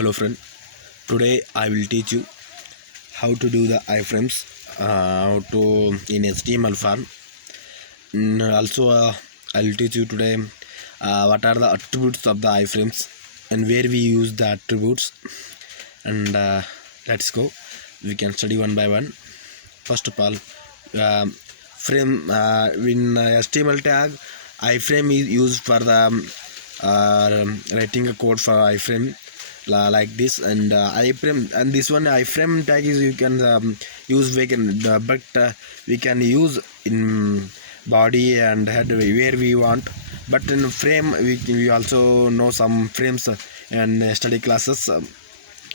Hello friend, today I will teach you how to do the iframes how to in HTML form. Also I will teach you today what are the attributes of the iframes and where we use the attributes, and let's go. We can study one by one. First of all, frame in HTML tag, iframe is used for the writing a code for iframe like this, and iframe, and this one iframe tag is you can use but we can use in body and head where we want. But in frame we also know some frames and study classes.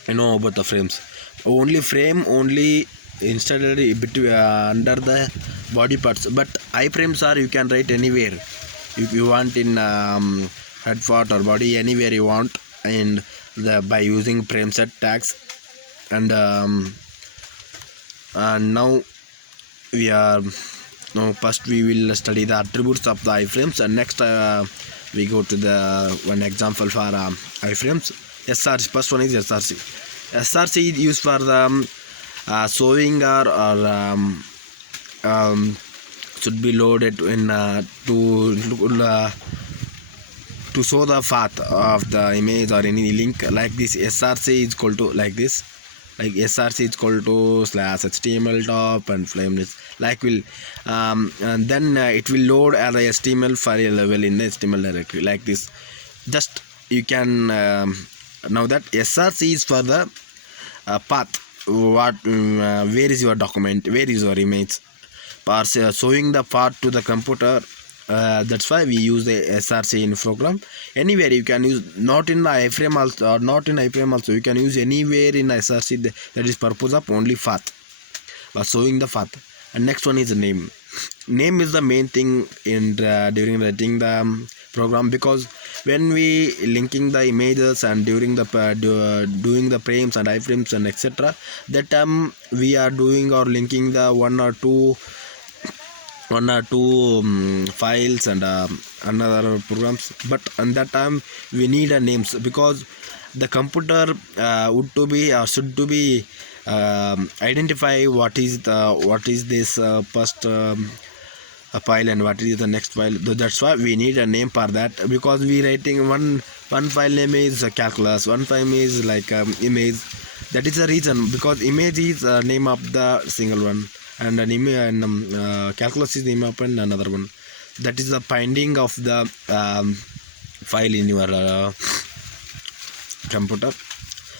I know about the frames. Only frame only installed between under the body parts. But iframes are you can write anywhere if you want in head part or body, anywhere you want, and by using frame set tags. And now we are now first we will study the attributes of the iframes, and next we go to the one example for iframes. SRC, first one is SRC. SRC is used for the sewing or should be loaded in to show the path of the image or any link like this. SRC is equal to like this, like SRC is equal to /HTML top and flame list, like will and then it will load as a HTML file level in the HTML directory like this. Just you can now that SRC is for the path, what where is your document, where is your image, for showing the path to the computer. That's why we use the SRC in program. Anywhere you can use, not in the iframe also, or not in iframe also, you can use anywhere in SRC. That is purpose of only path, for showing the path. And next one is name. Name is the main thing in during writing the program, because when we linking the images and during the doing the frames and iframes and etc., that time we are doing or linking the one or two files and another programs. But at that time we need a names, because the computer would to be should to be identify what is this first file and what is the next file. That's why we need a name for that, because we writing one file name is calculus, one file is like image. That is the reason, because image is name of the single one, and an image and calculus is name of another one. That is the finding of the file in your computer.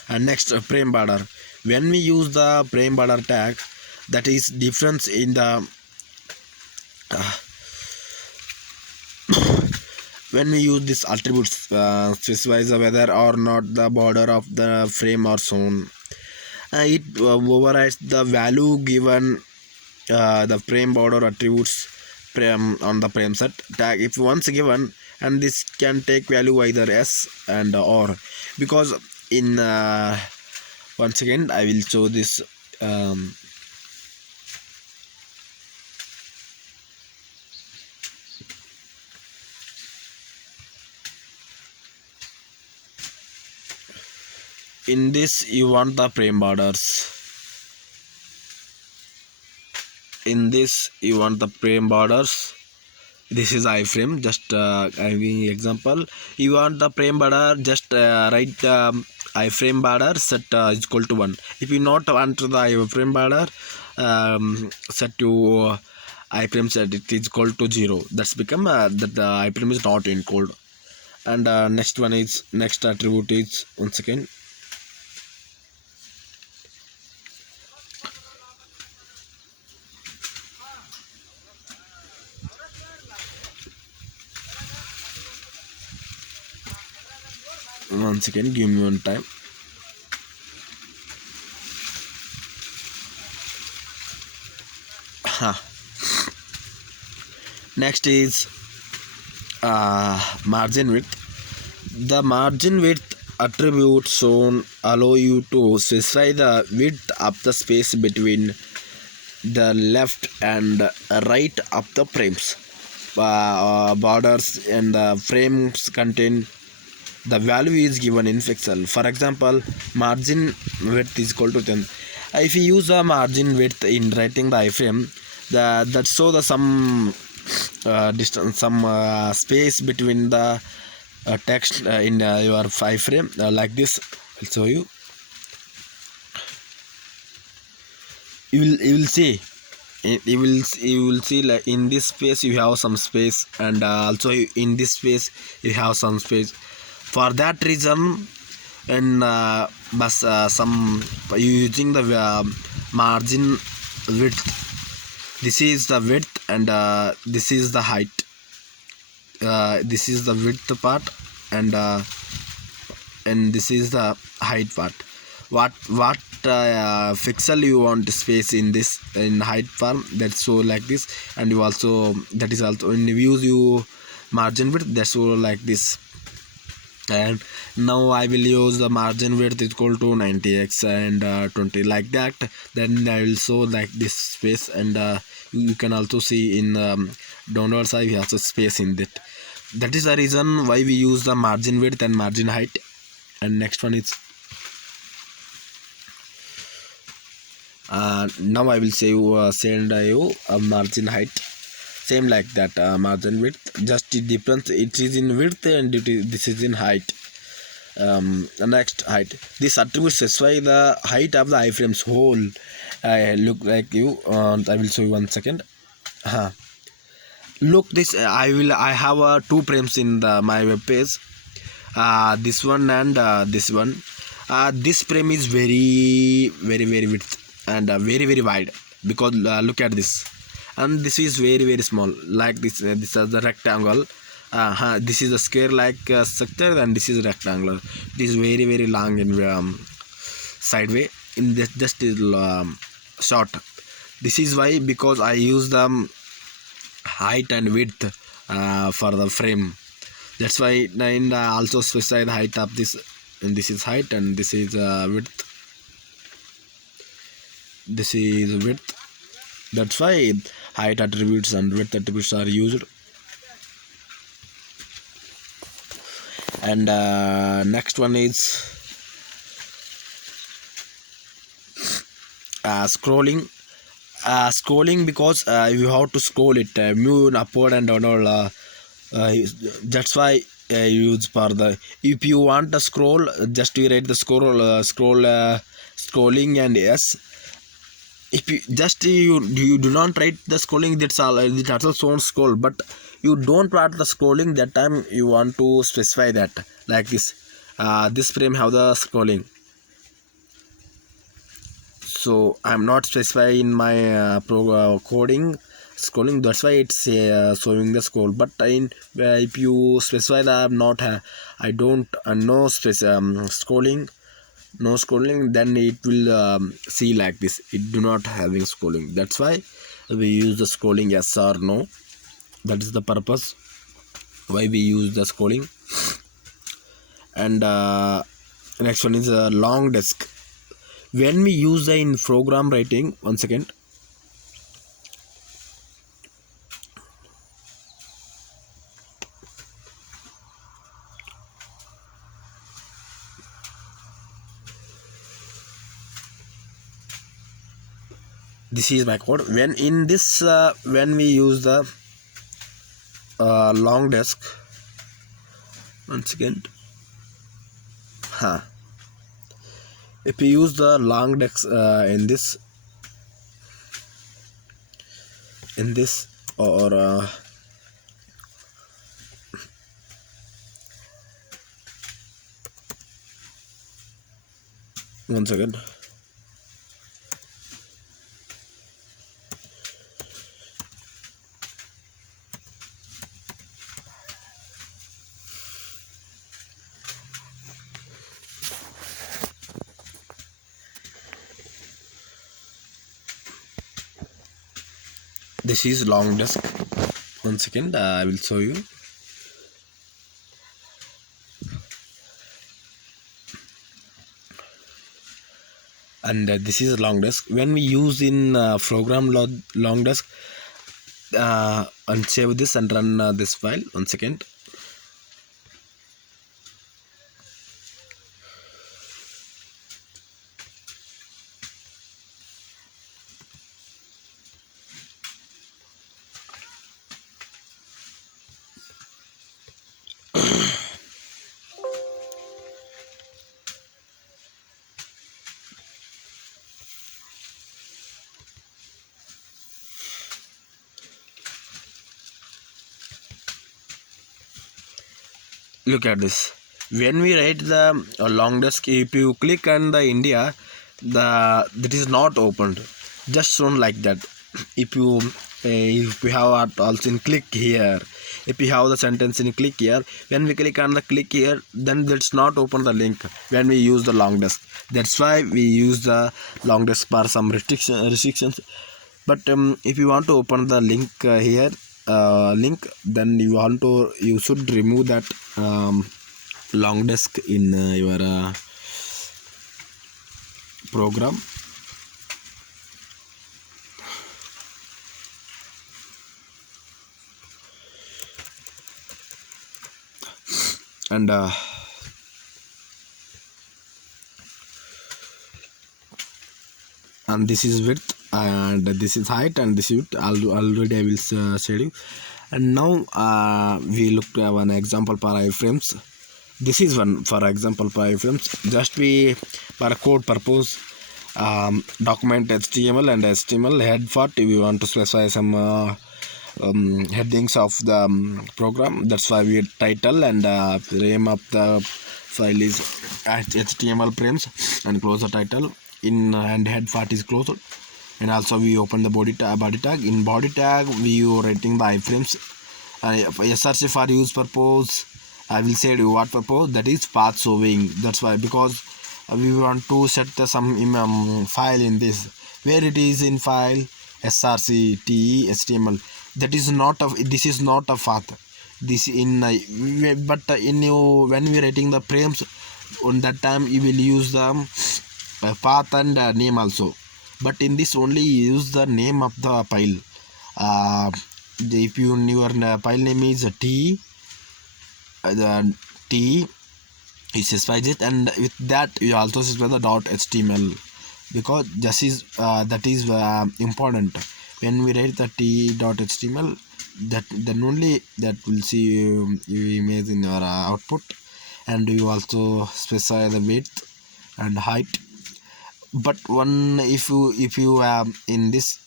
And next, frame border. When we use the frame border tag, that is difference in the when we use this attributes specifies whether or not the border of the frame or shown. It overrides the value given the frame border attributes on the frame set tag if once given, and this can take value either s and or, because in once again I will show this in this you want the frame borders. In this you want the frame borders. This is iframe, just giving example. You want the frame border, just write iframe border set is equal to 1. If you not want the iframe border, set to iframe set it is equal to 0. That's become that the iframe is not in code. And next one is, next attribute is, once again, give me one time. Next is margin width. The margin width attribute shown allow you to specify the width of the space between the left and right of the frames borders, and the frames contain the value is given in pixel. For example, margin width is equal to 10. If you use a margin width in writing the iframe, that show the some distance, some space between the text in your iframe, like this. I'll show you. You will see. You will see, like in this space you have some space, and also in this space you have some space. For that reason, and some using the margin width, this is the width, and this is the height. This is the width part, and this is the height part. What pixel you want space in this, in height form, that's so like this. And you also, that is also in views you margin width, that's so like this. And now I will use the margin width is equal to 90x and 20, like that. Then I will show like this space, and you can also see in downward side we have a space in that. That is the reason why we use the margin width and margin height. And next one is now I will say send you a margin height, same like that. Margin width, just it depends, it is in width and this is in height. Next, height. This attribute specify the height of the iframe's whole. Look like you. I will show you 1 second. Look this. I have 2 frames in my web page. This one and this one. This frame is very width and very wide, because look at this, and this is very small, like this. This is the rectangle. This is a square like structure, and this is rectangular. This is very long in sideway. In this just is short. This is why, because I use the height and width for the frame. That's why. And also specify the height of this, and this is height, and this is width. This is width. That's why height attributes and width attributes are used. And next one is scrolling. Scrolling, because you have to scroll it, move upward and downward. That's why use for the, if you want to scroll, just you write the scrolling and yes. If you just you do not write the scrolling, that's all. It also shows scroll, but you don't want the scrolling. That time you want to specify that, like this. This frame have the scrolling, so I'm not specifying my coding scrolling. That's why it's showing the scroll. But if you specify that not I don't no space scrolling, no scrolling, then it will see like this. It do not having scrolling. That's why we use the scrolling, yes or no. That is the purpose why we use the scrolling. And next one is a long disk. When we use the in program writing, 1 second. This is my code. When in this when we use the long disk, 1 second. If we use the long disk in this or 1 second. This is long disk. 1 second, I will show you. And this is long disk. When we use in program long disk, and save this and run this file. 1 second. look at this. When we write the long disk, if you click on the India, that is not opened, just shown like that. If we have also in click here, if we have the sentence in click here, when we click on the click here, then that's not open the link when we use the long disk. That's why we use the long disk for some restrictions. But if you want to open the link here, link, then you should remove that long disk in your program. And this is width, and this is height, and this is width. Already I will show you. And now we look at one example for iframes. This is one for example for iframes. Just we for code purpose, document HTML and HTML head part. If you want to specify some headings of the program, that's why we title and name of the file is HTML frames, and close the title in and head part is closed. And also we open the body tag. In body tag we are writing the iframes. SRC for use purpose, I will say what purpose, that is path showing. That's why, because we want to set some file in this, where it is in file src te html. That is not a, this is not a path. This in but in you, when we writing the frames, on that time you will use the path and name also. But in this only use the name of the file. If your file name is t, the t is specifies it, and with that you also specify the .html, because this is that is important. When we write the t.html, that then only that will see you image in your output. And you also specify the width and height. But one, if you in this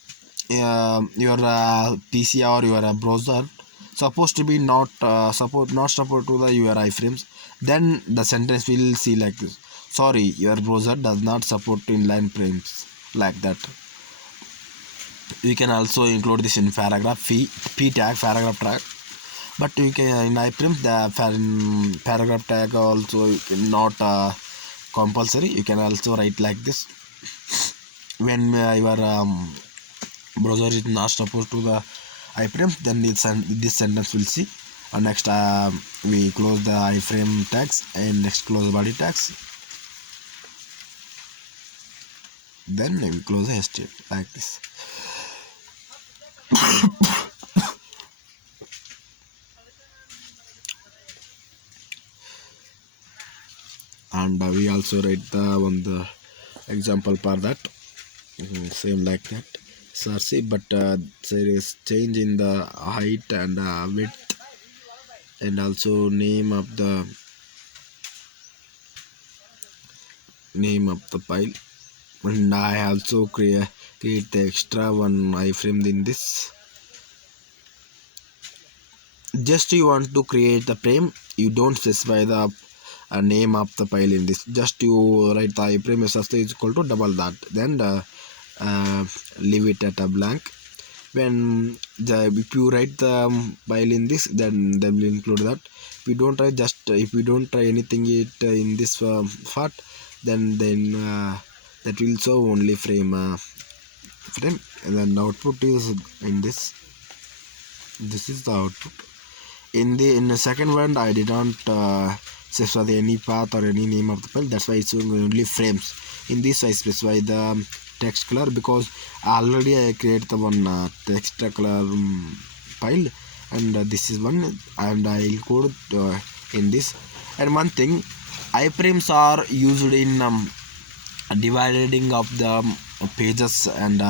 your PC or your browser supposed to be not support to the your iframes, then the sentence will see like this: sorry, your browser does not support inline frames, like that. We can also include this in paragraph p tag, paragraph tag. But you can in iframes the paragraph tag also not compulsory. You can also write like this. When your browser is not supposed to the iframe, then this sentence will see. Next we close the iframe tags, and next close the body tags, then we close the HTML like this. And we also write the example for that, same like that src. But there is change in the height and width, and also name of the file. And I also create the extra one iframe in this. Just you want to create the frame, you don't specify the name of the file in this. Just you write the iframe is equal to double that, then leave it at a blank. When if you write the file in this, then they will include that. If you don't write, just if you don't try anything in this part, then that will show only frame, and then output is in this. This is the output. In the second one, I did not specify any path or any name of the file. That's why it's only frames. In this, I specify the text color, because already I create the one text color file, and this is one, and I include in this. And one thing, iframes are used in dividing of the pages and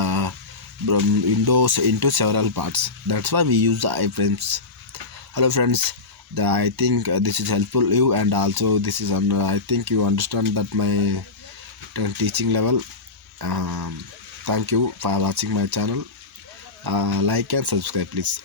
windows into several parts. That's why we use the iframes. Hello friends, I think this is helpful you, and also this is I think you understand that my teaching level. Thank you for watching my channel. Like and subscribe please.